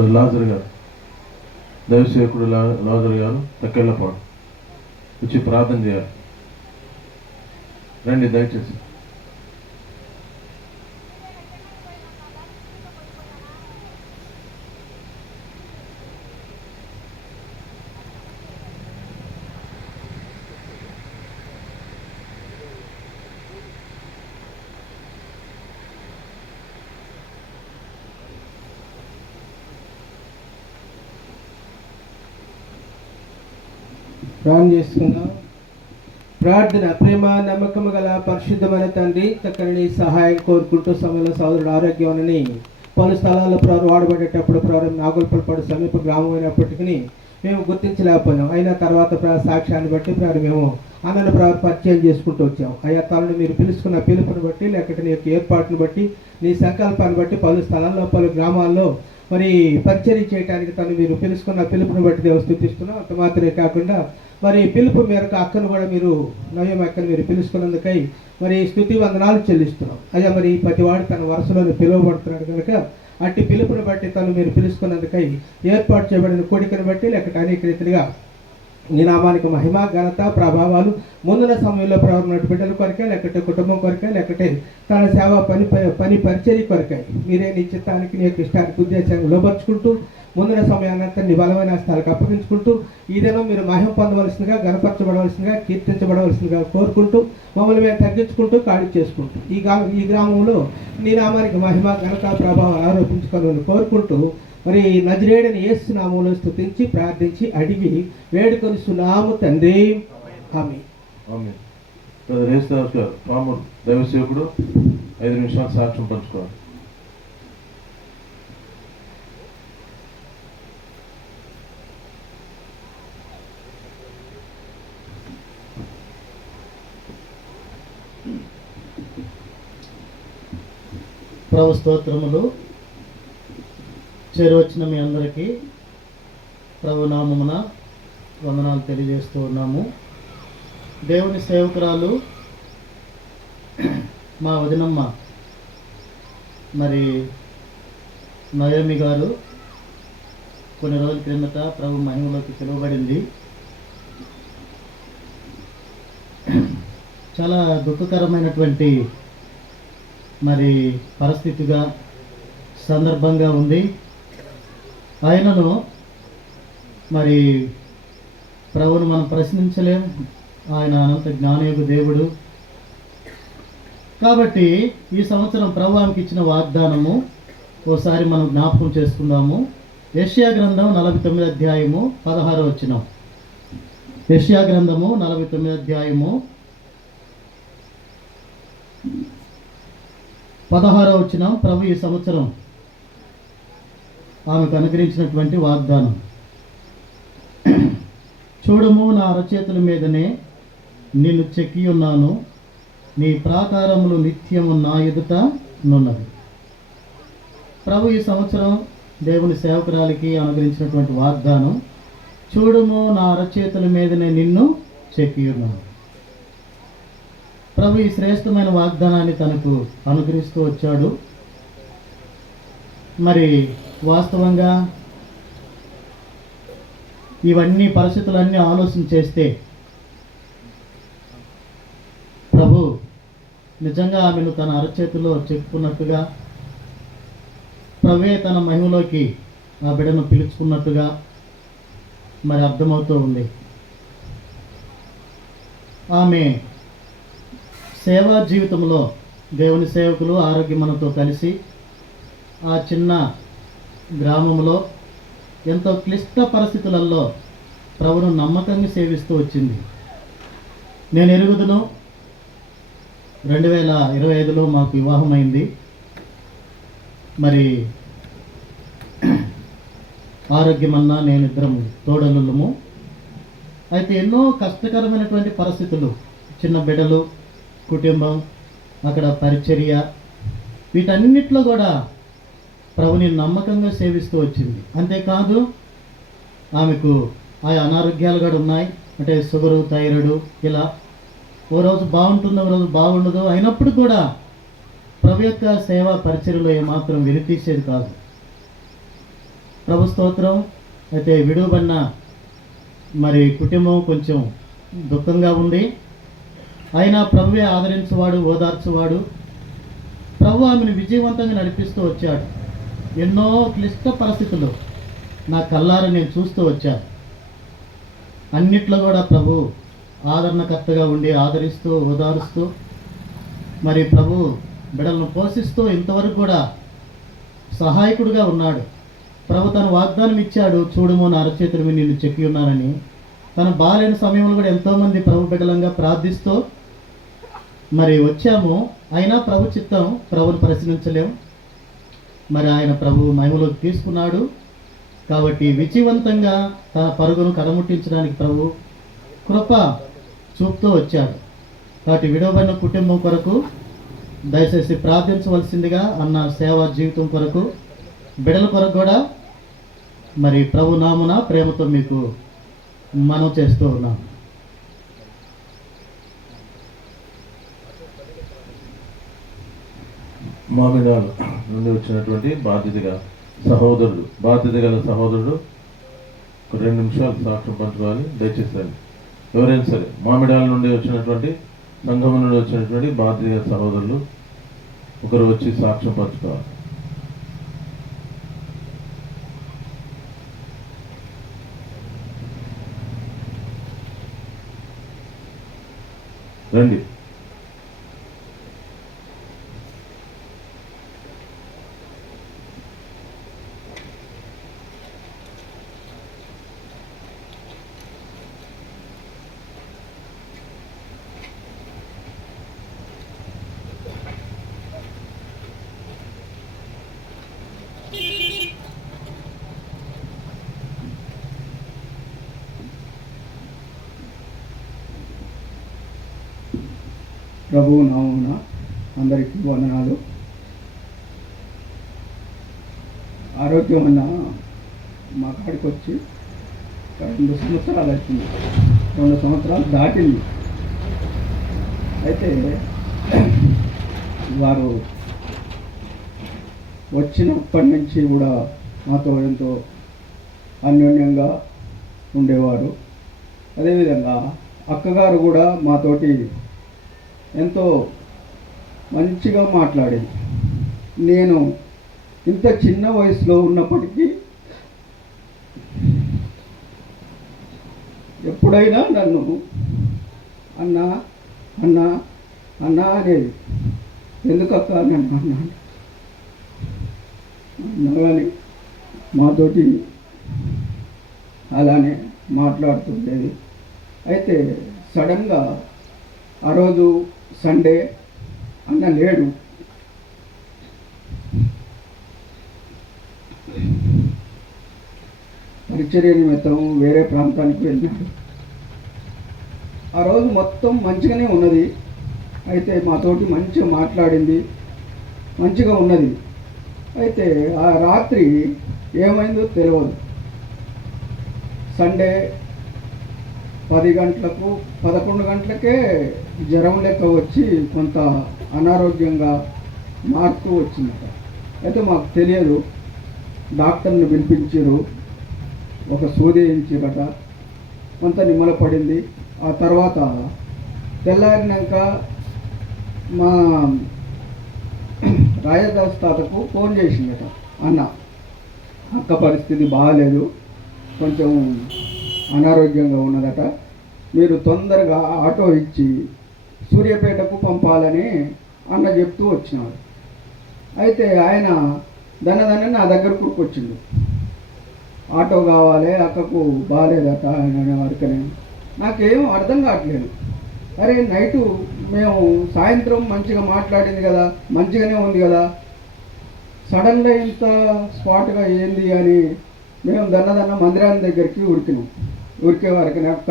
Brother Lazar గారు. దైవసేవకుడు లా లాజర్ గారు తక్కెళ్ళపాడు వచ్చి ప్రార్థన చేయాలి. రండి దయచేసి. ప్రార్థన చేసుకుందాం. ప్రార్థన ప్రేమ నమ్మకము గల పరిశుద్ధమైన తండ్రి చక్కని సహాయం కోరుకుంటూ సమయంలో సోదరుడు ఆరోగ్యాన్ని పలు స్థలాల్లో ప్రారు వాడబడేటప్పుడు ప్రారంభం నాగులపల్పడు సమీప గ్రామం అయినప్పటికీ మేము గుర్తించలేకపోయాం. అయినా తర్వాత సాక్ష్యాన్ని బట్టి ప్రారు మేము అన్నను ప్రా పరిచయం చేసుకుంటూ వచ్చాం. అయ్యా తనను మీరు పిలుచుకున్న పిలుపుని బట్టి లేకపోతే నీ యొక్క ఏర్పాటును బట్టి నీ సంకల్పాన్ని బట్టి పలు స్థలాల్లో పలు గ్రామాల్లో మరి పరిచయం చేయడానికి తను మీరు పిలుచుకున్న పిలుపుని బట్టి దేవ స్థుతిస్తున్నాం. అంత మాత్రమే కాకుండా మరి పిలుపు మేరకు అక్కను కూడా మీరు నవ్యం అక్కను మీరు పిలుచుకున్నందుకై మరి స్థుతి వందనాలు చెల్లిస్తున్నాం. అయ్యా మరి ప్రతివాడు తన వరుసలోనే పిలువబడుతున్నాడు కనుక అట్టి పిలుపుని బట్టి తను మీరు పిలుచుకున్నందుకై ఏర్పాటు చేయబడిన కోడికను బట్టి లేకపోతే అనేక రీతిగా నీ నామానికి మహిమ ఘనత ప్రభావాలు ముందున్న సమయంలో ప్రారంభమైన బిడ్డల కొరకే లేకపోతే కుటుంబం కొరకే లేకపోతే తన సేవ పని పని పరిచర్య కొరకే. మీరే నీ చిత్తానికి నీ యొక్క ఇష్టానికి ఉద్దేశాన్ని లోపరుచుకుంటూ ముందున్న సమయాన్నంతా నీ బలమైన స్థాలకు అప్పగించుకుంటూ ఈ దినం మీరు మహిమ పొందవలసిందిగా గనపరచబడవలసిందిగా కీర్తించబడవలసిందిగా కోరుకుంటూ మమ్మల్ని మేము తగ్గించుకుంటూ ఖాళీ చేసుకుంటూ ఈ ఈ గ్రామంలో నీ నామానికి మహిమ ఘనత ప్రభావం ఆరోపించుకోవాలని కోరుకుంటూ మరి నజరేడని యేసు నామంలో స్తుతించి ప్రార్థించి అడిగి వేడుకొని సునాము తండ్రి. ఆమె యేసుదాస్ గారు దైవసేవకుడు ఐదు నిమిషాలు సాక్ష్యం పంచుకోవాలి. ప్రభు స్తోత్రములు. చేరువచ్చిన మీ అందరికీ ప్రభు నామమున వందనాలు తెలియజేస్తూ ఉన్నాము. దేవుని సేవకురాలు మా వదినమ్మ మరి నయోమి గారు కొన్ని రోజుల క్రిందట ప్రభు మహిమలోకి పిలువబడింది. చాలా దుఃఖకరమైనటువంటి మరి పరిస్థితిగా సందర్భంగా ఉంది. ఆయనను మరి ప్రభువును మనం ప్రశ్నించలేం. ఆయన అనంత జ్ఞానయోగ దేవుడు. కాబట్టి ఈ సంవత్సరం ప్రభు ఆమెకి ఇచ్చిన వాగ్దానము ఓసారి మనం జ్ఞాపకం చేసుకుందాము. యష్యా గ్రంథం నలభై తొమ్మిది అధ్యాయము పదహారో వచ్చినాం యష్యా గ్రంథము నలభై తొమ్మిది అధ్యాయము పదహారో వచ్చిన ప్రభు ఈ సంవత్సరం ఆమెకు అనుగ్రహించినటువంటి వాగ్దానం. చూడము నా అరచేతుల మీదనే నిన్ను చెక్కి ఉన్నాను. నీ ప్రాకారములు నిత్యము నా ఎదుట నున్నది ప్రభు ఈ సంవత్సరం దేవుని సేవకురాలికి అనుగ్రహించినటువంటి వాగ్దానం చూడము నా అరచేతుల మీదనే నిన్ను చెక్కి ఉన్నాను. ప్రభు ఈ శ్రేష్టమైన వాగ్దానాన్ని తనకు అనుగ్రహిస్తూ వచ్చాడు. మరి వాస్తవంగా ఇవన్నీ పరిస్థితులన్నీ ఆలోచన చేస్తే ప్రభు నిజంగా ఆమెను తన అరచేతిలో చెప్పుకున్నట్టుగా ప్రభే తన మహిమలోకి ఆ బిడ్డను పిలుచుకున్నట్టుగా మరి అర్థమవుతూ ఉంది. ఆమె సేవా జీవితంలో దేవుని సేవకులు ఆరోగ్యమనతో కలిసి ఆ చిన్న గ్రామంలో ఎంతో క్లిష్ట పరిస్థితులలో ప్రభును నమ్మకంగా సేవిస్తూ వచ్చింది. నేను ఎరుగుదును. రెండు వేల ఇరవై ఐదులో మాకు వివాహమైంది. మరి ఆరోగ్యమన్నా నేను ఇద్దరం తోడలుము అయితే ఎన్నో కష్టకరమైనటువంటి పరిస్థితులు. చిన్న బిడ్డలు కుటుంబం అక్కడ పరిచర్య వీటన్నిటిలో కూడా ప్రభుని నమ్మకంగా సేవిస్తూ వచ్చింది. అంతేకాదు ఆమెకు ఆ అనారోగ్యాలు కూడా ఉన్నాయి. అంటే షుగరు థైరాయిడ్ ఇలా ఓ రోజు బాగుంటుంది ఓ రోజు బాగుండదు అయినప్పుడు కూడా ప్రభు యొక్క సేవా పరిచయలో ఏమాత్రం వినిపించేది కాదు. ప్రభు స్తోత్రం. అయితే విడువబడిన మరి కుటుంబం కొంచెం దుఃఖంగా ఉంది. అయినా ప్రభువే ఆదరించేవాడు ఓదార్చేవాడు. ప్రభు ఆమెను విజయవంతంగా నడిపిస్తూ వచ్చాడు. ఎన్నో క్లిష్ట పరిస్థితులు నా కల్లారు నేను చూస్తూ వచ్చాను అన్నిట్లో కూడా ప్రభు ఆదరణకర్తగా ఉండి ఆదరిస్తూ ఓదారుస్తూ మరి ప్రభు బిడలను పోషిస్తూ ఇంతవరకు కూడా సహాయకుడుగా ఉన్నాడు. ప్రభు తన వాగ్దానం ఇచ్చాడు చూడము నా అరచేతులు నిన్ను చెప్పి ఉన్నానని. తన బాలేని సమయంలో కూడా ఎంతోమంది ప్రభు బిడ్డలంగా ప్రార్థిస్తూ మరి వచ్చాము. అయినా ప్రభు చిత్తం ప్రభుని ప్రశ్నించలేం మరి ఆయన ప్రభు మహిమలోకి తీసుకున్నాడు. కాబట్టి విజయవంతంగా తన పరుగును కడముట్టించడానికి ప్రభు కృప చూపుతూ వచ్చాడు. కాబట్టి విడవబడిన కుటుంబం కొరకు దయచేసి ప్రార్థించవలసిందిగా అన్న సేవా జీవితం కొరకు బిడల కొరకు కూడా మరి ప్రభు నామున ప్రేమతో మీకు మనం చేస్తూ ఉన్నాం. మామిడాలు నుండి వచ్చినటువంటి బాధ్యతగా సహోదరుడు బాధ్యత గల సహోదరుడు ఒక రెండు నిమిషాలు సాక్ష్యం పంచుకోవాలి. దయచేసి ఎవరైనా సరే మామిడాల నుండి వచ్చినటువంటి సంఘం నుండి వచ్చినటువంటి బాధ్యత సహోదరులు ఒకరు వచ్చి సాక్ష్యం పంచుకోవాలి. రండి. ప్రభువు నామమున అందరికీ వందనాలు. ఆరోగ్యం అన్న మా కాడికి వచ్చి రెండు సంవత్సరాలు అవుతుంది రెండు సంవత్సరాలు దాటింది. అయితే వారు వచ్చినప్పటి నుంచి కూడా మాతో ఎంతో అన్యోన్యంగా ఉండేవారు. అదేవిధంగా అక్కగారు కూడా మాతోటి ఎంతో మంచిగా మాట్లాడేది నేను ఇంత చిన్న వయసులో ఉన్నప్పటికీ ఎప్పుడైనా నన్ను అన్న అన్న అన్న అనేది ఎందుకక్క నన్ను అన్న అన్నగానే మాతోటి అలానే మాట్లాడుతుండేది. అయితే సడన్గా ఆ రోజు సండే అన్న లేడు. పరిచర్య నిమిత్తం వేరే ప్రాంతానికి వెళ్ళినాడు. ఆ రోజు మొత్తం మంచిగానే ఉన్నది. అయితే మాతోటి మంచిగా మాట్లాడింది. మంచిగా ఉన్నది. అయితే ఆ రాత్రి ఏమైందో తెలియదు సండే పది గంటలకు పదకొండు గంటలకే జ్వరం లెక్క వచ్చి కొంత అనారోగ్యంగా మారుతూ వచ్చిందట. అయితే మాకు తెలియదు. డాక్టర్ని పిలిపించారు. ఒక సూది వేయించారట. కొంత నిమ్మల పడింది. ఆ తర్వాత తెల్లారినాక మా రాయదాస్ తాతకు ఫోన్ చేసిందట. అన్న అక్క పరిస్థితి బాగాలేదు. కొంచెం అనారోగ్యంగా ఉన్నదట. మీరు తొందరగా ఆటో ఇచ్చి సూర్యాపేటకు పంపాలని అన్న చెప్తూ వచ్చినాడు. అయితే ఆయన దనదన నా దగ్గర కూరుకొచ్చిండు ఆటో కావాలి అక్కకు బాగాలేదట ఆయన అనేవారికనే నాకేం అర్థం కావట్లేదు. అరే నైటు మేము సాయంత్రం మంచిగా మాట్లాడింది కదా మంచిగానే ఉంది కదా. సడన్గా ఇంత స్పాట్గా ఏంది అని మేము దన్నదన్న మందిరాన్ని దగ్గరికి ఉరికినాం ఉరికే వరకు అక్క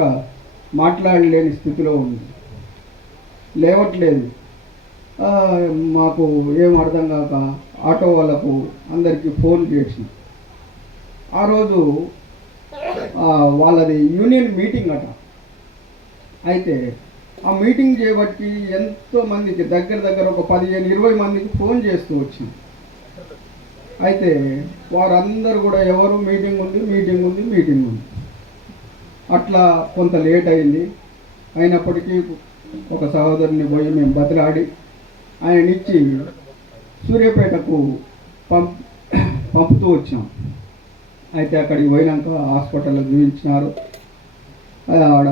మాట్లాడలేని స్థితిలో ఉంది లేవట్లేదు. మాకు ఏం అర్థం కాక ఆటో వాళ్ళకు అందరికీ ఫోన్ చేసిన. ఆ రోజు వాళ్ళది యూనియన్ మీటింగ్ అట. అయితే ఆ మీటింగ్ చేయబట్టి ఎంతో మందికి దగ్గర దగ్గర ఒక పదిహేను ఇరవై మందికి ఫోన్ చేస్తూ వచ్చింది అయితే వారందరూ కూడా ఎవరు? మీటింగ్ ఉంది మీటింగ్ ఉంది మీటింగ్ ఉంది. అట్లా కొంత లేట్ అయింది. అయినప్పటికీ ఒక సహోదరుని పోయి మేము బతిలాడి ఆయననిచ్చి సూర్యాపేటకు పంప్ పంపుతూ వచ్చాం. అయితే అక్కడికి పోయినాక హాస్పిటల్లో చూపించినారు. అది ఆడ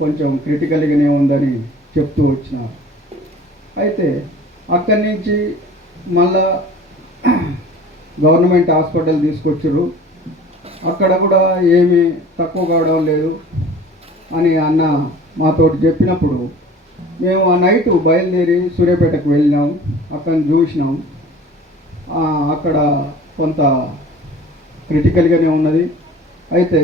కొంచెం క్రిటికల్గానే ఉందని చెప్తూ వచ్చినారు. అయితే అక్కడి నుంచి మళ్ళా గవర్నమెంట్ హాస్పిటల్ తీసుకొచ్చారు అక్కడ కూడా ఏమీ తక్కువ కావడం లేదు. అని అన్న మాతోటి చెప్పినప్పుడు మేము ఆ నైట్ బయలుదేరి సూర్యాపేటకు వెళ్ళినాం. అక్కడ చూసినాం. అక్కడ కొంత క్రిటికల్గానే ఉన్నది. అయితే